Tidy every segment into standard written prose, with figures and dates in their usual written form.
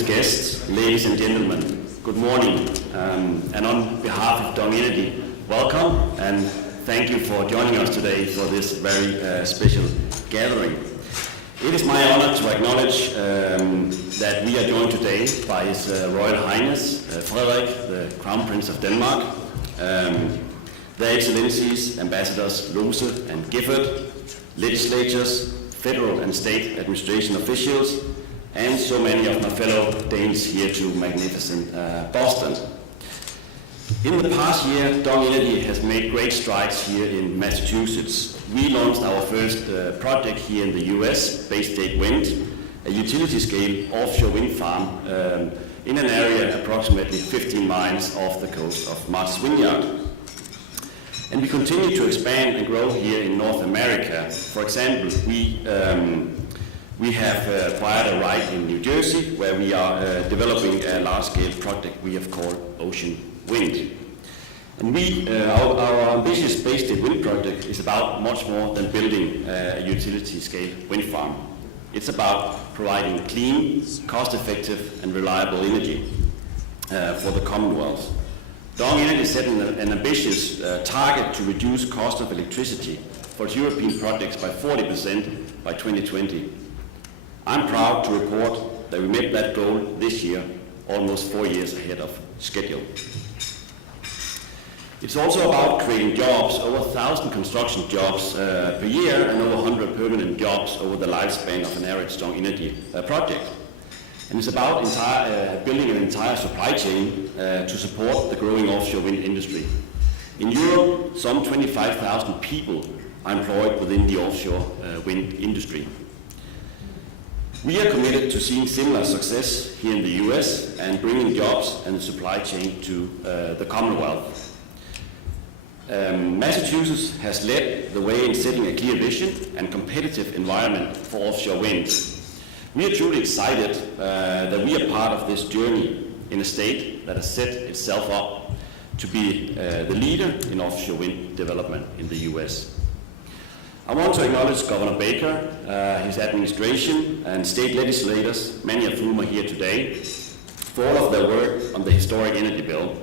distinguished guests, ladies and gentlemen, good morning. And on behalf of Dong Energy, welcome and thank you for joining us today for this very special gathering. It is my honor to acknowledge that we are joined today by His Royal Highness Frederik, the Crown Prince of Denmark, Their Excellencies Ambassadors Lose and Gifford, legislators, federal and state administration officials, and so many of my fellow Danes here to magnificent Boston. In the past year, Dong Energy has made great strides here in Massachusetts. We launched our first project here in the US, Bay State Wind, a utility-scale offshore wind farm in an area approximately 15 miles off the coast of Martha's Vineyard. And we continue to expand and grow here in North America. For example, we have acquired a right in New Jersey where we are developing a large-scale project we have called Ocean Wind. And our ambitious Bay State Wind project is about much more than building a utility-scale wind farm. It's about providing clean, cost-effective and reliable energy for the Commonwealth. Dong Energy set an ambitious target to reduce cost of electricity for its European projects by 40% by 2020. I'm proud to report that we met that goal this year, almost 4 years ahead of schedule. It's also about creating jobs, over 1,000 construction jobs per year and over 100 permanent jobs over the lifespan of an average Dong Energy project. And it's about building an entire supply chain to support the growing offshore wind industry. In Europe, some 25,000 people are employed within the offshore wind industry. We are committed to seeing similar success here in the US and bringing jobs and the supply chain to the Commonwealth. Massachusetts has led the way in setting a clear vision and competitive environment for offshore wind. We are truly excited that we are part of this journey in a state that has set itself up to be the leader in offshore wind development in the US. I want to acknowledge Governor Baker, his administration, and state legislators, many of whom are here today, for all of their work on the historic energy bill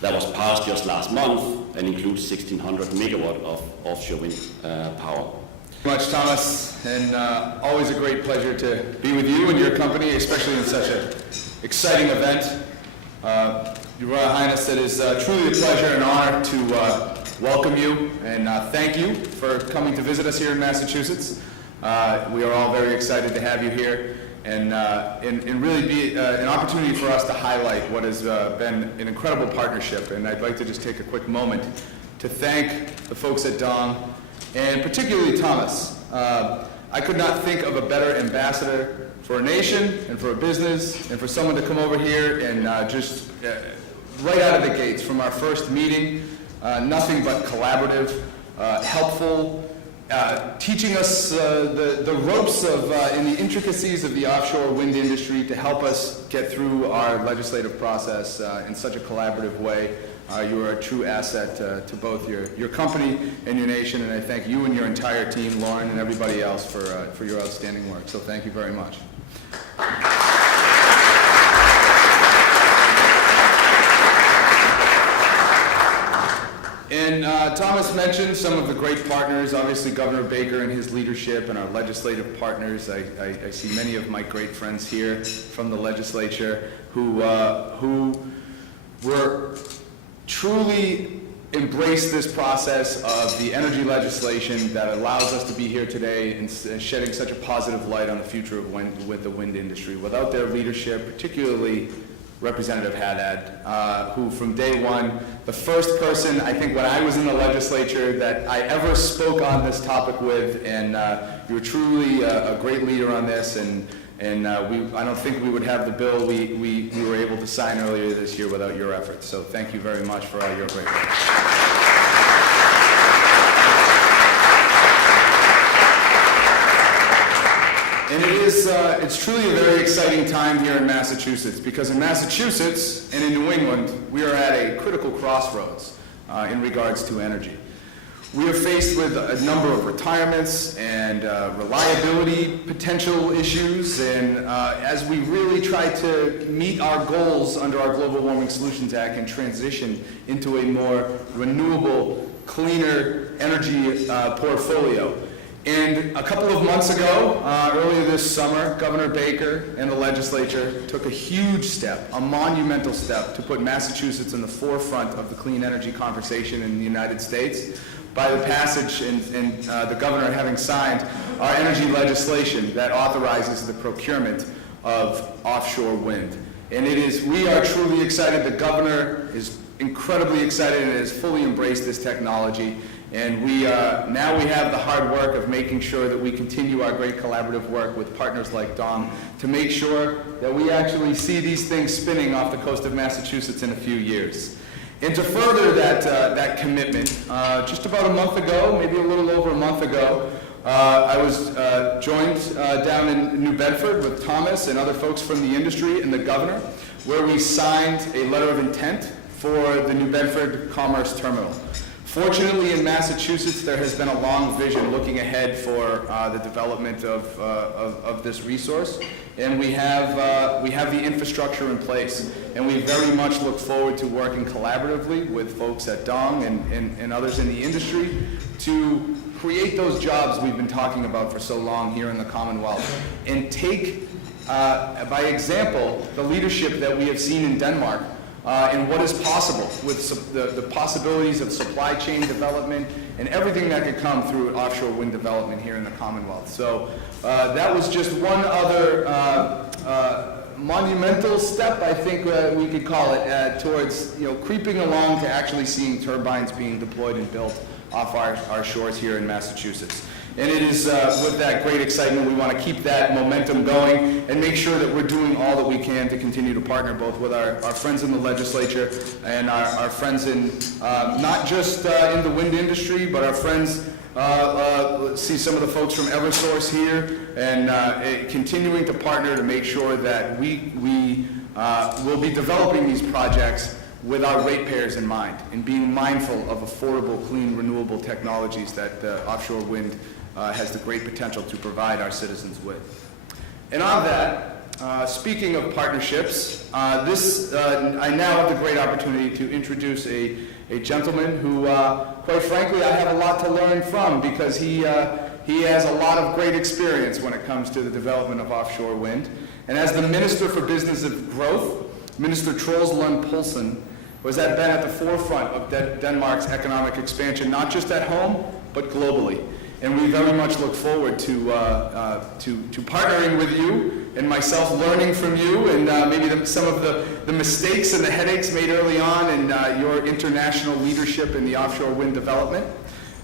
that was passed just last month and includes 1,600 megawatt of offshore wind power. Thank you much, Thomas, and always a great pleasure to be with you and your company, especially in such an exciting event. Your Royal Highness, it is truly a pleasure and honor to welcome you and thank you for coming to visit us here in Massachusetts. We are all very excited to have you here and really be an opportunity for us to highlight what has been an incredible partnership. And I'd like to just take a quick moment to thank the folks at Dong, and particularly Thomas. I could not think of a better ambassador for a nation and for a business and for someone to come over here and just right out of the gates from our first meeting, nothing but collaborative, helpful, teaching us the ropes of and the intricacies of the offshore wind industry to help us get through our legislative process in such a collaborative way. You are a true asset to both your company and your nation, and I thank you and your entire team, Lauren, and everybody else for your outstanding work. So thank you very much. And Thomas mentioned some of the great partners, obviously Governor Baker and his leadership and our legislative partners. I see many of my great friends here from the legislature who were truly embrace this process of the energy legislation that allows us to be here today and shedding such a positive light on the future of with the wind industry. Without their leadership, particularly Representative Haddad, who from day one, the first person, I think when I was in the legislature, that I ever spoke on this topic with, and you were truly a great leader on this, and I don't think we would have the bill we were able to sign earlier this year without your efforts. So thank you very much for all your great work. And it's truly a very exciting time here in Massachusetts, because in Massachusetts and in New England, we are at a critical crossroads in regards to energy. We are faced with a number of retirements and reliability potential issues, and as we really try to meet our goals under our Global Warming Solutions Act and transition into a more renewable, cleaner energy portfolio. And a couple of months ago, earlier this summer, Governor Baker and the legislature took a huge step, a monumental step, to put Massachusetts in the forefront of the clean energy conversation in the United States by the passage and the governor having signed our energy legislation that authorizes the procurement of offshore wind. And we are truly excited. The governor is incredibly excited and has fully embraced this technology. And now we have the hard work of making sure that we continue our great collaborative work with partners like Dong to make sure that we actually see these things spinning off the coast of Massachusetts in a few years. And to further that commitment, just about a month ago, maybe a little over a month ago, I was joined down in New Bedford with Thomas and other folks from the industry and the governor, where we signed a letter of intent for the New Bedford Commerce Terminal. Fortunately, in Massachusetts, there has been a long vision looking ahead for the development of this resource, and we have the infrastructure in place, and we very much look forward to working collaboratively with folks at Dong and others in the industry to create those jobs we've been talking about for so long here in the Commonwealth, and take, by example, the leadership that we have seen in Denmark and what is possible with the possibilities of supply chain development and everything that could come through offshore wind development here in the Commonwealth. So that was just one other monumental step, I think we could call it, towards creeping along to actually seeing turbines being deployed and built off our shores here in Massachusetts. And it is with that great excitement we want to keep that momentum going and make sure that we're doing all that we can to continue to partner both with our friends in the legislature and our friends in not just in the wind industry, but our friends, let's see some of the folks from Eversource here, and continuing to partner to make sure that we will be developing these projects with our ratepayers in mind and being mindful of affordable, clean, renewable technologies that offshore wind has the great potential to provide our citizens with. And on that, speaking of partnerships, I now have the great opportunity to introduce a gentleman who, quite frankly, I have a lot to learn from, because he has a lot of great experience when it comes to the development of offshore wind. And as the Minister for Business and Growth, Minister Troels Lund Poulsen has been at the forefront of Denmark's economic expansion, not just at home, but globally. And we very much look forward to partnering with you and myself, learning from you, and maybe some of the mistakes and the headaches made early on in your international leadership in the offshore wind development.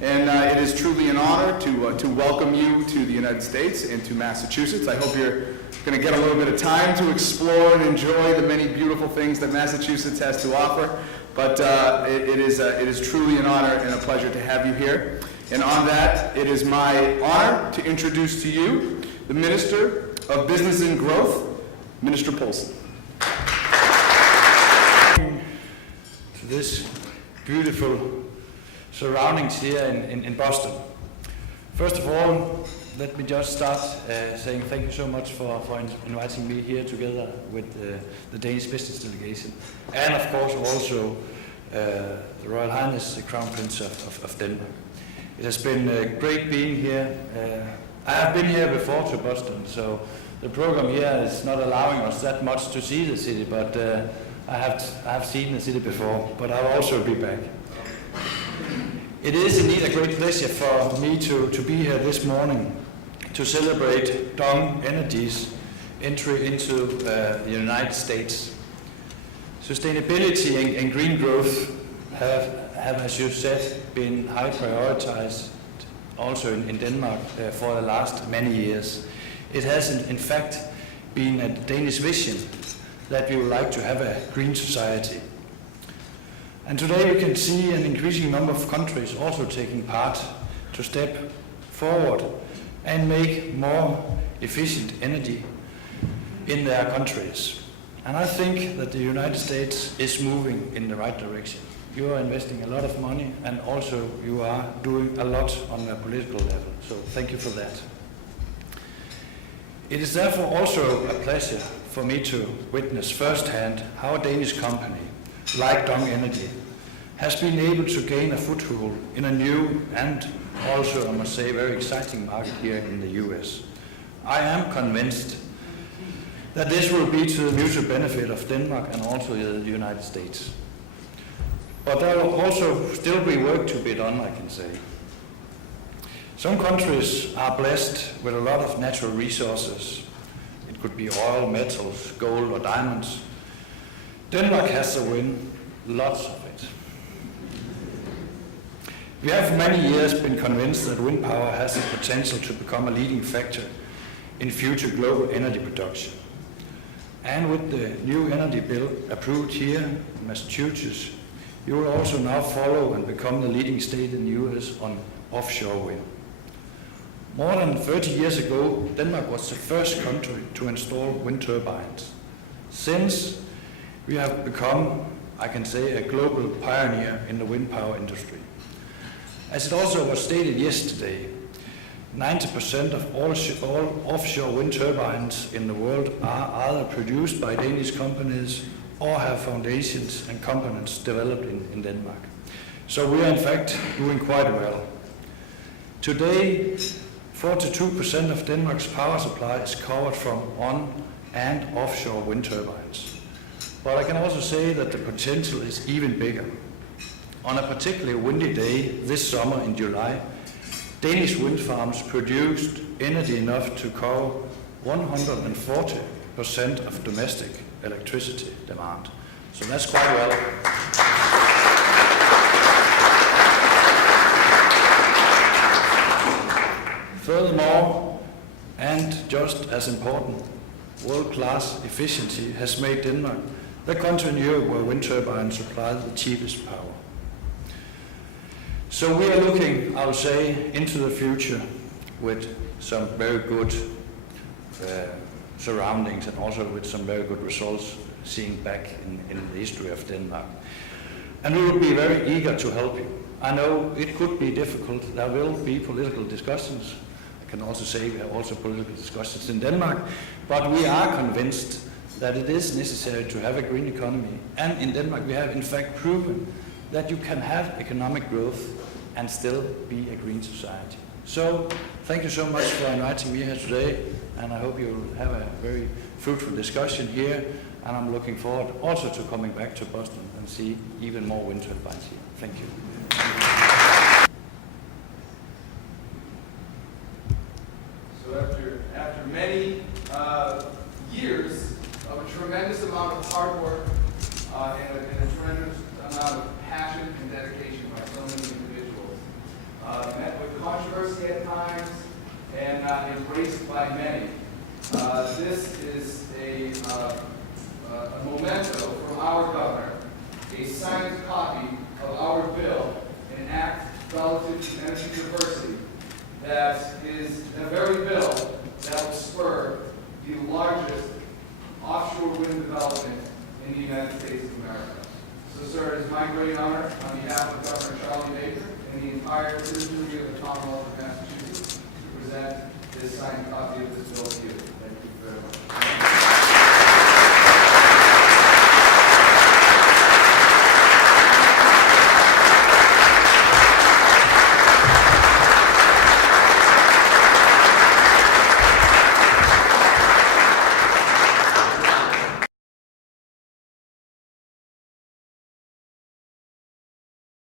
And it is truly an honor to welcome you to the United States and to Massachusetts. I hope you're going to get a little bit of time to explore and enjoy the many beautiful things that Massachusetts has to offer. But it is truly an honor and a pleasure to have you here. And on that, it is my honor to introduce to you the Minister of Business and Growth, Minister Poulsen. To this beautiful surroundings here in Boston. First of all, let me just start saying thank you so much for inviting me here together with the Danish business delegation, and of course also the Royal Highness, the Crown Prince of Denmark. It has been great being here. I have been here before to Boston, so the program here is not allowing us that much to see the city, but I have seen the city before, but I'll also be back. It is indeed a great pleasure for me to be here this morning to celebrate Dong Energy's entry into the United States. Sustainability and green growth have, as you said, been high prioritized also in Denmark for the last many years. It has in fact been a Danish vision that we would like to have a green society. And today we can see an increasing number of countries also taking part to step forward and make more efficient energy in their countries. And I think that the United States is moving in the right direction. you are investing a lot of money, and also you are doing a lot on a political level. So thank you for that. It is therefore also a pleasure for me to witness firsthand how a Danish company like Dong Energy has been able to gain a foothold in a new and also, I must say, very exciting market here in the US. I am convinced that this will be to the mutual benefit of Denmark and also the United States. But there will also still be work to be done, I can say. Some countries are blessed with a lot of natural resources. It could be oil, metals, gold or diamonds. Denmark has the wind, lots of it. We have for many years been convinced that wind power has the potential to become a leading factor in future global energy production. And with the new energy bill approved here in Massachusetts, you will also now follow and become the leading state in the US on offshore wind. More than 30 years ago, Denmark was the first country to install wind turbines. Since we have become, I can say, a global pioneer in the wind power industry. As it also was stated yesterday, 90% of all offshore wind turbines in the world are either produced by Danish companies or have foundations and components developed in Denmark. So we are in fact doing quite well. Today, 42% of Denmark's power supply is covered from on and offshore wind turbines. But I can also say that the potential is even bigger. On a particularly windy day this summer in July, Danish wind farms produced energy enough to cover 140% of domestic electricity demand. So that's quite well. Furthermore, and just as important, world-class efficiency has made Denmark the country in Europe where wind turbines supply the cheapest power. So we are looking, I would say, into the future with some very good surroundings and also with some very good results seen back in the history of Denmark. And we will be very eager to help you. I know it could be difficult. There will be political discussions. I can also say we have also political discussions in Denmark, but we are convinced that it is necessary to have a green economy. And in Denmark we have in fact proven that you can have economic growth and still be a green society. So thank you so much for inviting me here today, and I hope you'll have a very fruitful discussion here, and I'm looking forward also to coming back to Boston and see even more wind turbines here. Thank you. So after many years of a tremendous amount of hard work and a tremendous amount of passion and dedication by so many individuals, met with controversy at times and embraced by many, this is a memento from our governor, a signed copy of our bill, an act relative to energy diversity that is the very bill that will spur the largest offshore wind development in the United States of America. So, sir, it is my great honor on behalf of Governor Charlie Baker and the entire citizenry of the Commonwealth of Massachusetts to present this signed copy of this bill to you. Thank you very much.